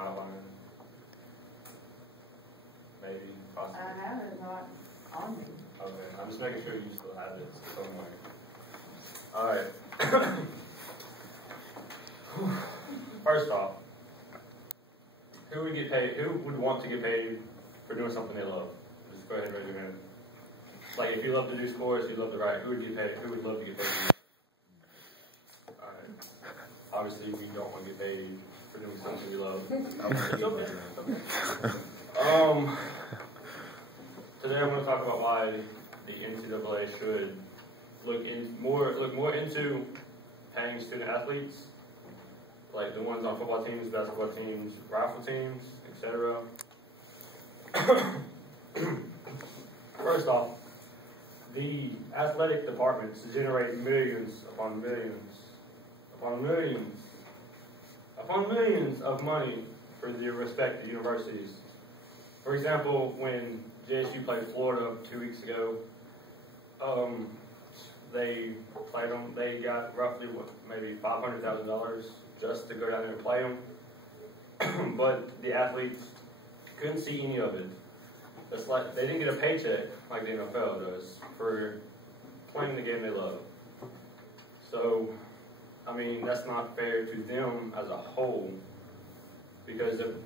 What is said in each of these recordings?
my outline? Maybe, possibly. I have it not on me. Okay, I'm just making sure you still have it somewhere. Alright. First off, who would get paid? Who would want to get paid for doing something they love? Just go ahead and raise your hand. Like, if you love to do sports, you love to write, who would get paid? Who would love to get paid? Alright. Obviously, we don't want to get paid for doing something we love. Today I'm going to talk about why the NCAA should look more into paying student athletes, like the ones on football teams, basketball teams, rifle teams, etc. First off, the athletic departments generate millions upon millions upon millions upon millions of money for their respective universities. For example, when JSU played Florida 2 weeks ago, they played them. They got roughly maybe $500,000 just to go down there and play them. But the athletes couldn't see any of it. It's like they didn't get a paycheck like the NFL does for playing the game they love. So, I mean, that's not fair to them as a whole, because they're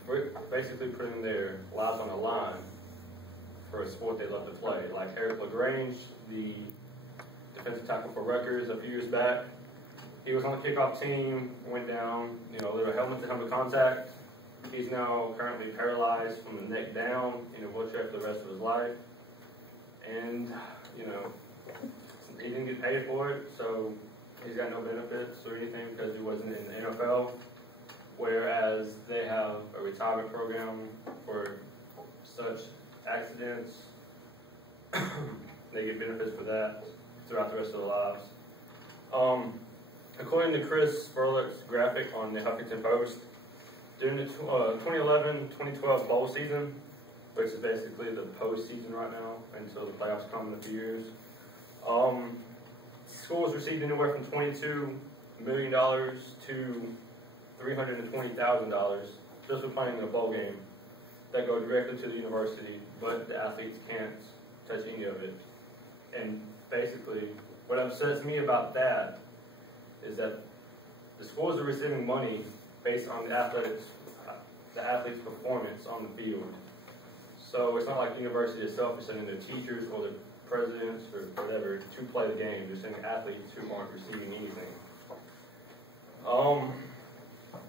basically putting their lives on the line for a sport they love to play. Like Eric LaGrange, the defensive tackle for Rutgers a few years back, he was on the kickoff team, went down, a little helmet-to-helmet contact. He's now currently paralyzed from the neck down in a wheelchair for the rest of his life. And, he didn't get paid for it, so he's got no benefits or anything because he wasn't in the NFL. Whereas they have a retirement program for such accidents. They get benefits for that throughout the rest of their lives. According to Chris Furlick's graphic on the Huffington Post, during the 2011-2012 bowl season, which is basically the postseason right now until the playoffs come in a few years, schools received anywhere from $22 million to $320,000 just for playing a bowl game that go directly to the university, but the athletes can't touch any of it. And basically, what upsets me about that is that the schools are receiving money based on the athlete's performance on the field. So it's not like the university itself is sending their teachers or their presidents or whatever to play the game. They're sending athletes who aren't receiving anything.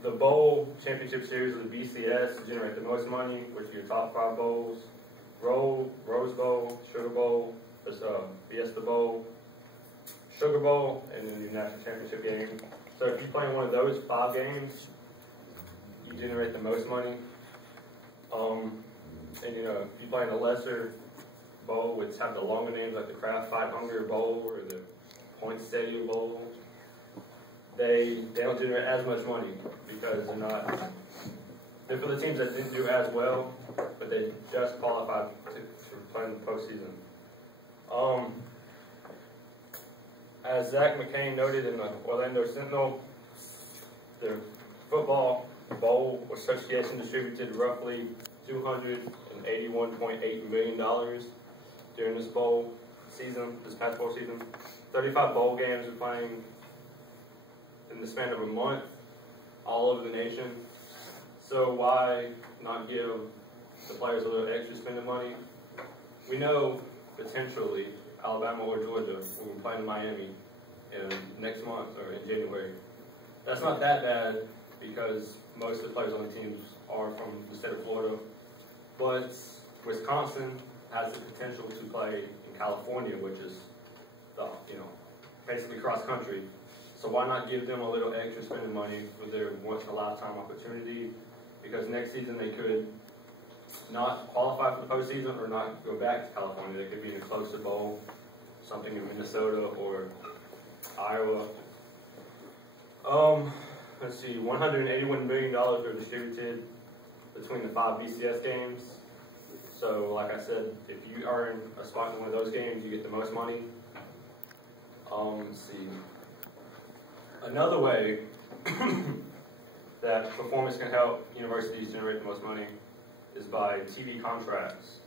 The bowl championship series of the BCS generate the most money, which are your top 5 bowls: Rose Bowl, Sugar Bowl, Fiesta Bowl, Sugar Bowl, and then the national championship game. So if you play in one of those 5 games, you generate the most money. And if you play in a lesser bowl, which have the longer names like the Kraft 500 Bowl or the Point Stadium Bowl, they don't generate as much money because they're for the teams that didn't do as well, but they just qualified to play in the postseason. As Zach McCain noted in the Orlando Sentinel, the Football Bowl Association distributed roughly $281.8 million during this past bowl season. 35 bowl games are playing in the span of a month all over the nation. So why not give the players a little extra spending money? We know potentially Alabama or Georgia will be playing Miami next month or in January. That's not that bad because most of the players on the teams are from the state of Florida. But Wisconsin has the potential to play in California, which is basically cross country. So why not give them a little extra spending money for their once-in-a-lifetime opportunity? Because next season they could not qualify for the postseason or not go back to California. They could be in a closer bowl, something in Minnesota or Iowa. Let's see, $181 million were distributed between the 5 BCS games. So, like I said, if you earn a spot in one of those games, you get the most money. Let's see. Another way that performance can help universities generate the most money is by TV contracts.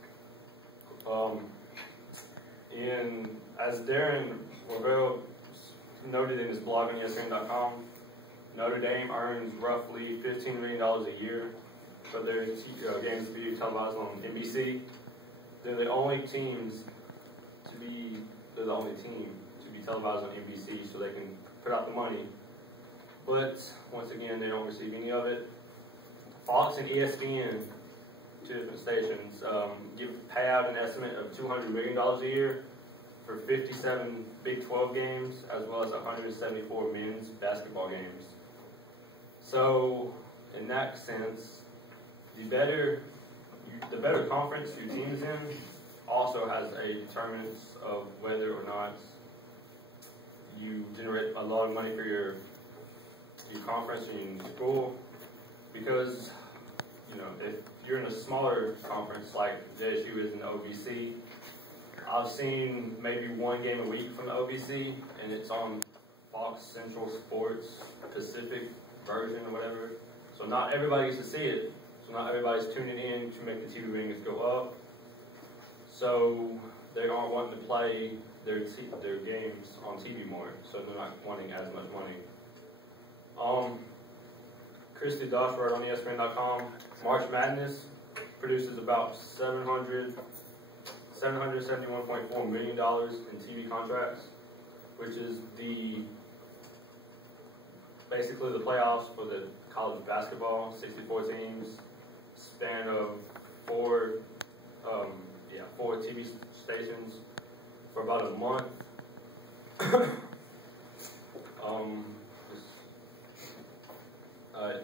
As Darren Lavelle noted in his blog on ESPN.com, Notre Dame earns roughly $15 million a year for their games to be televised on NBC. They're the only team to be televised on NBC, so they can put out the money. But once again, they don't receive any of it. Fox and ESPN, two different stations, pay out an estimate of $200 million a year for 57 Big 12 games, as well as 174 men's basketball games. So, in that sense, the better conference your team's in also has a determinants of whether or not you generate a lot of money for your conference and your school. Because, if you're in a smaller conference like JSU is in the OVC, I've seen maybe one game a week from the OVC, and it's on Fox Central Sports Pacific version or whatever. So not everybody gets to see it. So not everybody's tuning in to make the TV ratings go up. So they aren't wanting to play their games on TV more. So they're not wanting as much money. Christy Dosh wrote on ESPN.com, March Madness produces about $771.4 million in TV contracts, which is basically the playoffs for the college basketball, 64 teams, span of four TV stations for about a month.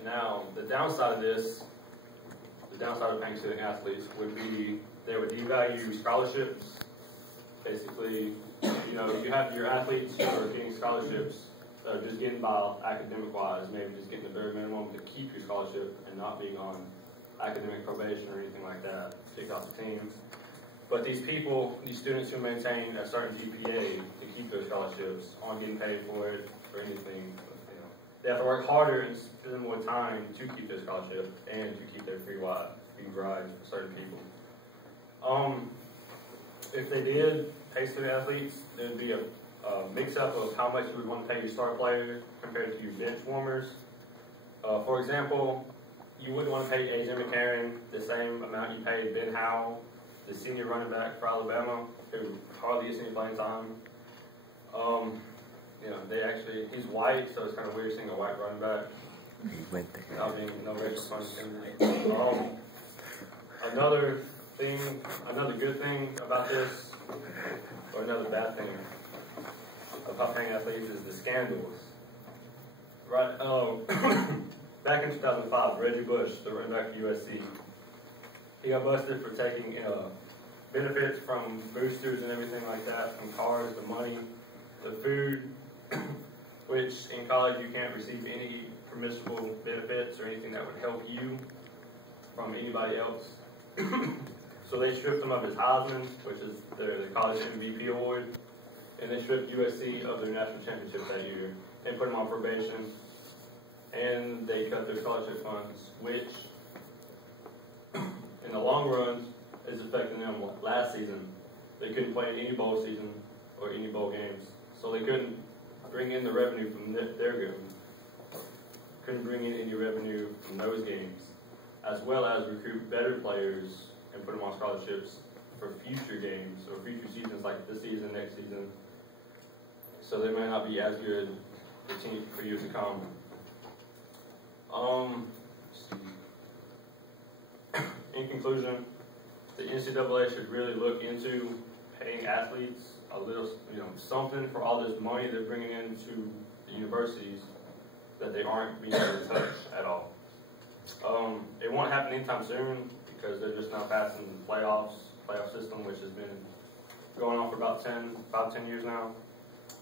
Now, the downside of paying student athletes would be they would devalue scholarships. Basically, you have your athletes who are getting scholarships, just getting by academic-wise, maybe just getting the bare minimum to keep your scholarship and not being on academic probation or anything like that, kicked off the teams. But these students who maintain a certain GPA to keep their scholarships aren't getting paid for it or anything. They have to work harder and spend more time to keep their scholarship and to keep their free ride for certain people. If they did pay student athletes, there'd be a mix-up of how much you would want to pay your star player compared to your bench warmers. For example, you wouldn't want to pay A.J. McCarron the same amount you paid Ben Howell, the senior running back for Alabama, who hardly gets any playing time. He's white, so it's kind of weird seeing a white running back. He went there. Without being no racial fun. Another good thing about this, or another bad thing about paying athletes is the scandals. Right? Back in 2005, Reggie Bush, the running back for USC, he got busted for taking benefits from boosters and everything like that, from cars, the money, the food, which in college you can't receive any permissible benefits or anything that would help you from anybody else. So they stripped him of his Heisman, which is the college MVP award, and they stripped USC of their national championship that year and put him on probation. And they cut their scholarship funds, which in the long run is affecting them. Last season, they couldn't play in any bowl season or any bowl games, so they couldn't bring in the revenue from their games. Couldn't bring in any revenue from those games, as well as recruit better players and put them on scholarships for future games or future seasons like this season, next season. So they may not be as good for years to come. In conclusion, the NCAA should really look into paying athletes a little, something for all this money they're bringing into the universities that they aren't being able to touch at all. It won't happen anytime soon because they're just now passing the playoff system, which has been going on for about 10 years now.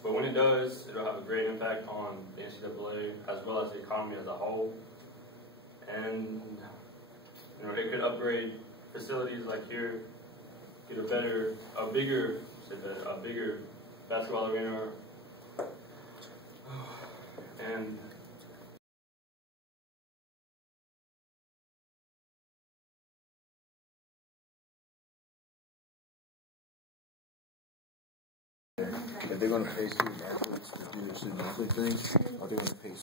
But when it does, it'll have a great impact on the NCAA as well as the economy as a whole. And it could upgrade facilities like here, get a bigger basketball arena, and If they're going to pay student athletes to do their student athlete thing, or they're going to pay